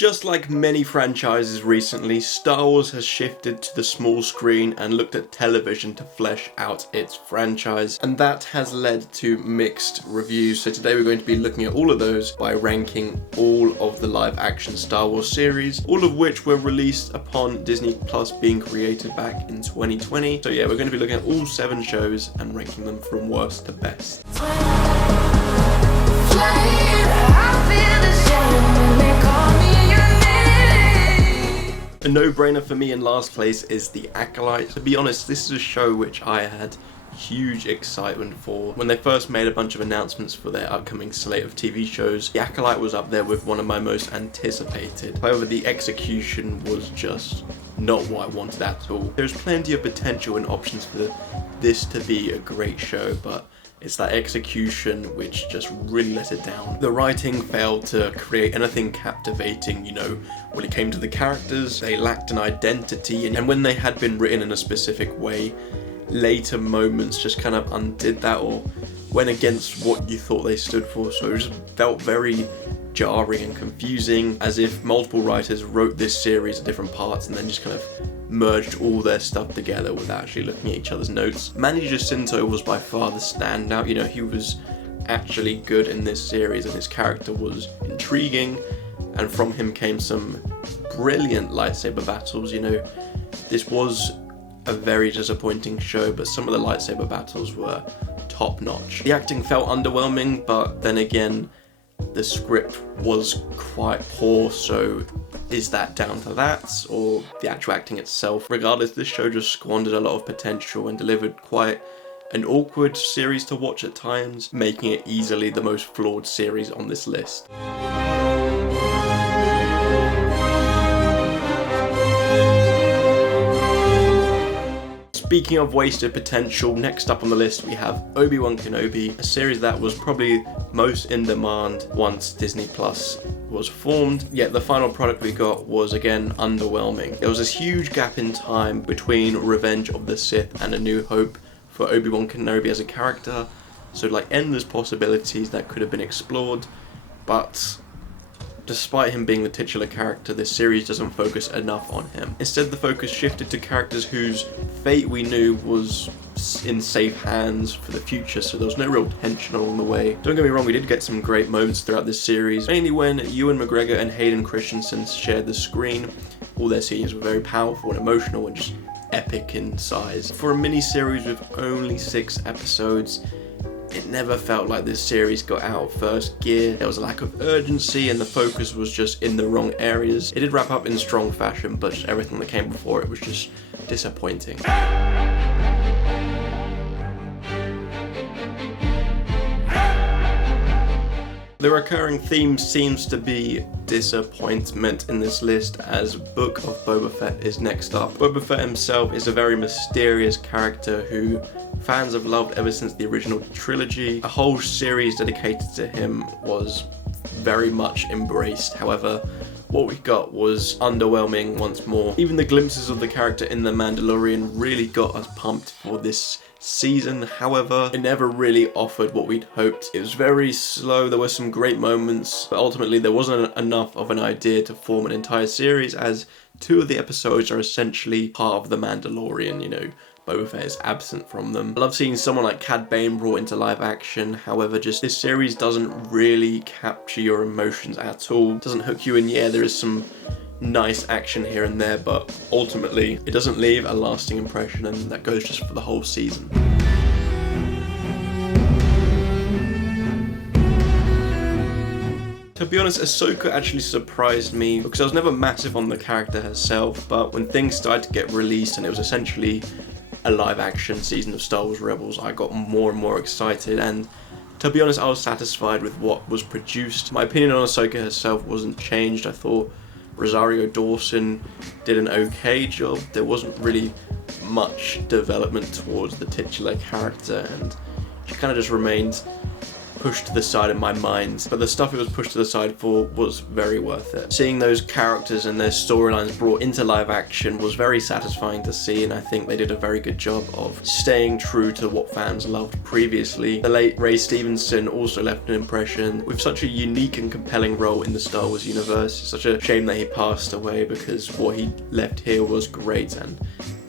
Just like many franchises recently, Star Wars has shifted to the small screen and looked at television to flesh out its franchise, and that has led to mixed reviews. So today we're going to be looking at all of those by ranking all of the live action Star Wars series, all of which were released upon Disney Plus being created back in 2020. So yeah, we're going to be looking at all 7 shows and ranking them from worst to best. A no-brainer for me in last place is The Acolyte. To be honest, this is a show which I had huge excitement for. When they first made a bunch of announcements for their upcoming slate of TV shows, The Acolyte was up there with one of my most anticipated. However, the execution was just not what I wanted at all. There's plenty of potential and options for this to be a great show, but it's that execution which just really let it down. The writing failed to create anything captivating, when it came to the characters. They lacked an identity, and when they had been written in a specific way, later moments just kind of undid that or went against what you thought they stood for. So it just felt very jarring and confusing, as if multiple writers wrote this series at different parts and then just kind of merged all their stuff together without actually looking at each other's notes. Manny Jacinto was by far the standout. He was actually good in this series and his character was intriguing, and from him came some brilliant lightsaber battles. This was a very disappointing show, but some of the lightsaber battles were top notch. The acting felt underwhelming, but then again, the script was quite poor, so is that down to that or the actual acting itself? Regardless, this show just squandered a lot of potential and delivered quite an awkward series to watch at times, making it easily the most flawed series on this list. Speaking of wasted potential, next up on the list we have Obi-Wan Kenobi, a series that was probably most in demand once Disney Plus was formed, yet the final product we got was again underwhelming. There was this huge gap in time between Revenge of the Sith and A New Hope for Obi-Wan Kenobi as a character, so endless possibilities that could have been explored, but despite him being the titular character, this series doesn't focus enough on him. Instead, the focus shifted to characters whose fate we knew was in safe hands for the future, so there was no real tension along the way. Don't get me wrong, we did get some great moments throughout this series, mainly when Ewan McGregor and Hayden Christensen shared the screen. All their scenes were very powerful and emotional and just epic in size. For a mini-series with only 6 episodes, it never felt like this series got out of first gear. There was a lack of urgency and the focus was just in the wrong areas. It did wrap up in strong fashion, but just everything that came before it was just disappointing. The recurring theme seems to be disappointment in this list, as Book of Boba Fett is next up. Boba Fett himself is a very mysterious character who fans have loved ever since the original trilogy. A whole series dedicated to him was very much embraced. However, what we got was underwhelming once more. Even the glimpses of the character in The Mandalorian really got us pumped for this season. However, it never really offered what we'd hoped. It was very slow, there were some great moments, but ultimately there wasn't enough of an idea to form an entire series, as 2 of the episodes are essentially part of The Mandalorian. Boba Fett is absent from them. I love seeing someone like Cad Bane brought into live action. However, just this series doesn't really capture your emotions at all. It doesn't hook you in. Yeah, there is some nice action here and there, but ultimately it doesn't leave a lasting impression, and that goes just for the whole season. To be honest, Ahsoka actually surprised me, because I was never massive on the character herself, but when things started to get released and it was essentially a live action season of Star Wars Rebels, I got more and more excited, and to be honest, I was satisfied with what was produced. My opinion on Ahsoka herself wasn't changed. I thought Rosario Dawson did an okay job. There wasn't really much development towards the titular character, and she kind of just remained pushed to the side in my mind, but the stuff it was pushed to the side for was very worth it. Seeing those characters and their storylines brought into live action was very satisfying to see, and I think they did a very good job of staying true to what fans loved previously. The late Ray Stevenson also left an impression with such a unique and compelling role in the Star Wars universe. It's such a shame that he passed away, because what he left here was great, and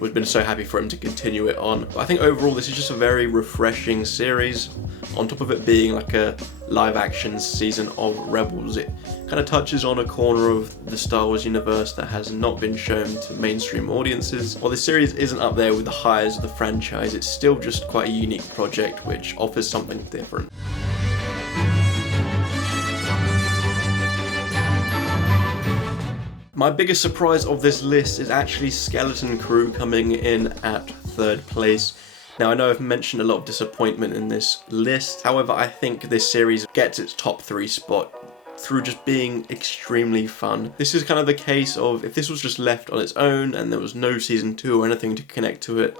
we've been so happy for him to continue it on. But I think overall this is just a very refreshing series. On top of it being like a live action season of Rebels, it kind of touches on a corner of the Star Wars universe that has not been shown to mainstream audiences. While this series isn't up there with the highs of the franchise, it's still just quite a unique project which offers something different. My biggest surprise of this list is actually Skeleton Crew coming in at 3rd place. Now, I know I've mentioned a lot of disappointment in this list, however I think this series gets its top 3 spot through just being extremely fun. This is kind of the case of, if this was just left on its own and there was no season 2 or anything to connect to it,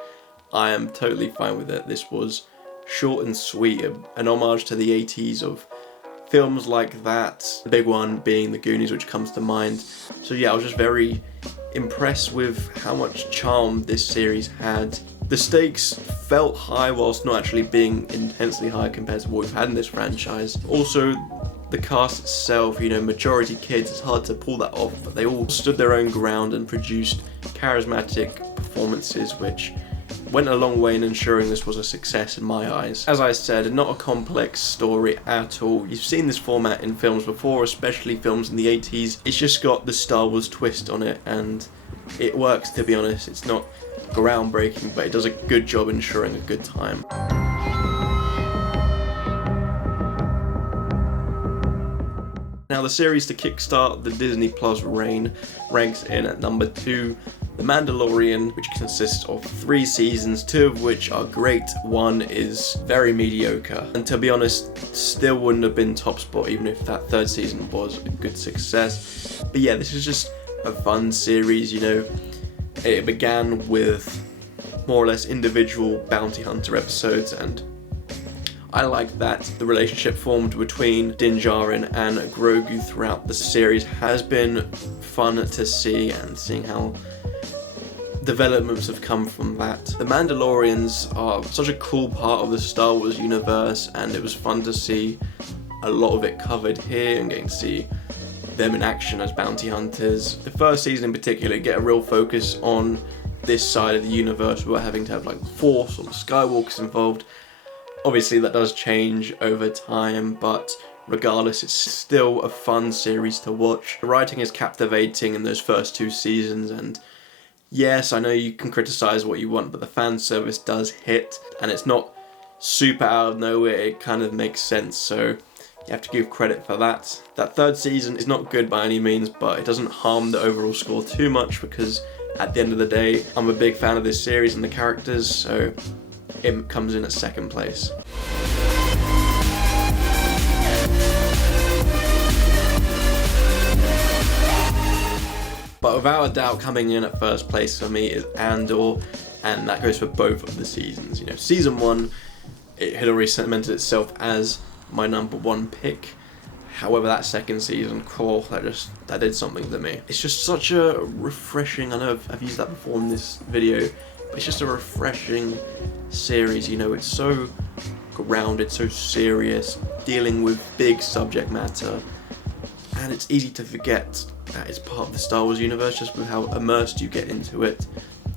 I am totally fine with it. This was short and sweet, an homage to the 80s of films like that, the big one being The Goonies, which comes to mind. So yeah, I was just very impressed with how much charm this series had. The stakes felt high whilst not actually being intensely high compared to what we've had in this franchise. Also, the cast itself, majority kids, it's hard to pull that off, but they all stood their own ground and produced charismatic performances which went a long way in ensuring this was a success in my eyes. As I said, not a complex story at all. You've seen this format in films before, especially films in the 80s. It's just got the Star Wars twist on it, and it works, to be honest. It's not groundbreaking, but it does a good job ensuring a good time. Now, the series to kickstart the Disney Plus reign ranks in at number 2, The Mandalorian, which consists of 3 seasons, 2 of which are great, 1 is very mediocre. And to be honest, still wouldn't have been top spot even if that 3rd season was a good success. But yeah, this is just a fun series, It began with more or less individual bounty hunter episodes, and I like that the relationship formed between Din Djarin and Grogu throughout the series has been fun to see, and seeing how developments have come from that. The Mandalorians are such a cool part of the Star Wars universe, and it was fun to see a lot of it covered here and getting to see them in action as bounty hunters. The 1st season in particular get a real focus on this side of the universe where having to have like Force or the Skywalkers involved. Obviously that does change over time, but regardless, it's still a fun series to watch. The writing is captivating in those first 2 seasons, and yes, I know you can criticize what you want, but the fan service does hit, and it's not super out of nowhere. It kind of makes sense, so you have to give credit for that. That 3rd season is not good by any means, but it doesn't harm the overall score too much, because at the end of the day, I'm a big fan of this series and the characters, so it comes in at 2nd place. But without a doubt, coming in at 1st place for me is Andor, and that goes for both of the seasons. Season 1, it had already cemented itself as my number 1 pick. However, that 2nd season, that did something to me. It's just such a refreshing, I know I've used that before in this video, but it's just a refreshing series. It's so grounded, so serious, dealing with big subject matter, and it's easy to forget that it's part of the Star Wars universe just with how immersed you get into it.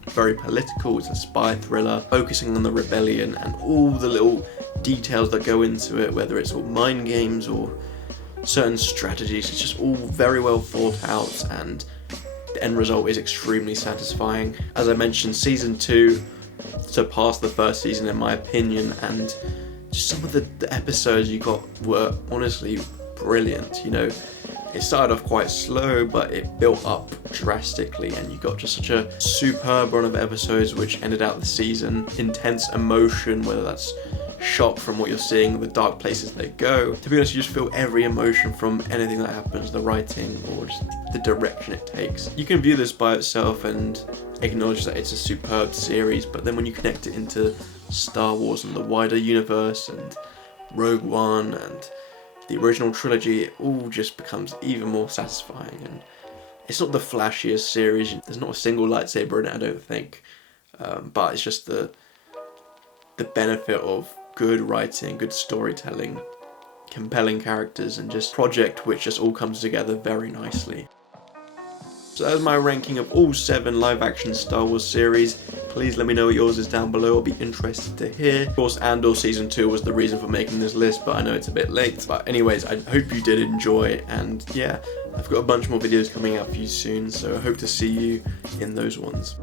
Very political, it's a spy thriller, focusing on the rebellion and all the little details that go into it, whether it's all mind games or certain strategies. It's just all very well thought out, and the end result is extremely satisfying. As I mentioned, season 2 surpassed the 1st season in my opinion, and just some of the episodes you got were honestly brilliant. It started off quite slow, but it built up drastically, and you got just such a superb run of episodes which ended out the season. Intense emotion, whether that's shock from what you're seeing, the dark places they go. To be honest, you just feel every emotion from anything that happens, the writing or just the direction it takes. You can view this by itself and acknowledge that it's a superb series, but then when you connect it into Star Wars and the wider universe and Rogue One and the original trilogy, it all just becomes even more satisfying. And it's not the flashiest series, there's not a single lightsaber in it, I don't think, but it's just the benefit of good writing, good storytelling, compelling characters, and just project which just all comes together very nicely. So that's my ranking of all 7 live-action Star Wars series. Please let me know what yours is down below, I'll be interested to hear. Of course, Andor Season 2 was the reason for making this list, but I know it's a bit late. But anyways, I hope you did enjoy, and yeah, I've got a bunch more videos coming out for you soon, so I hope to see you in those ones.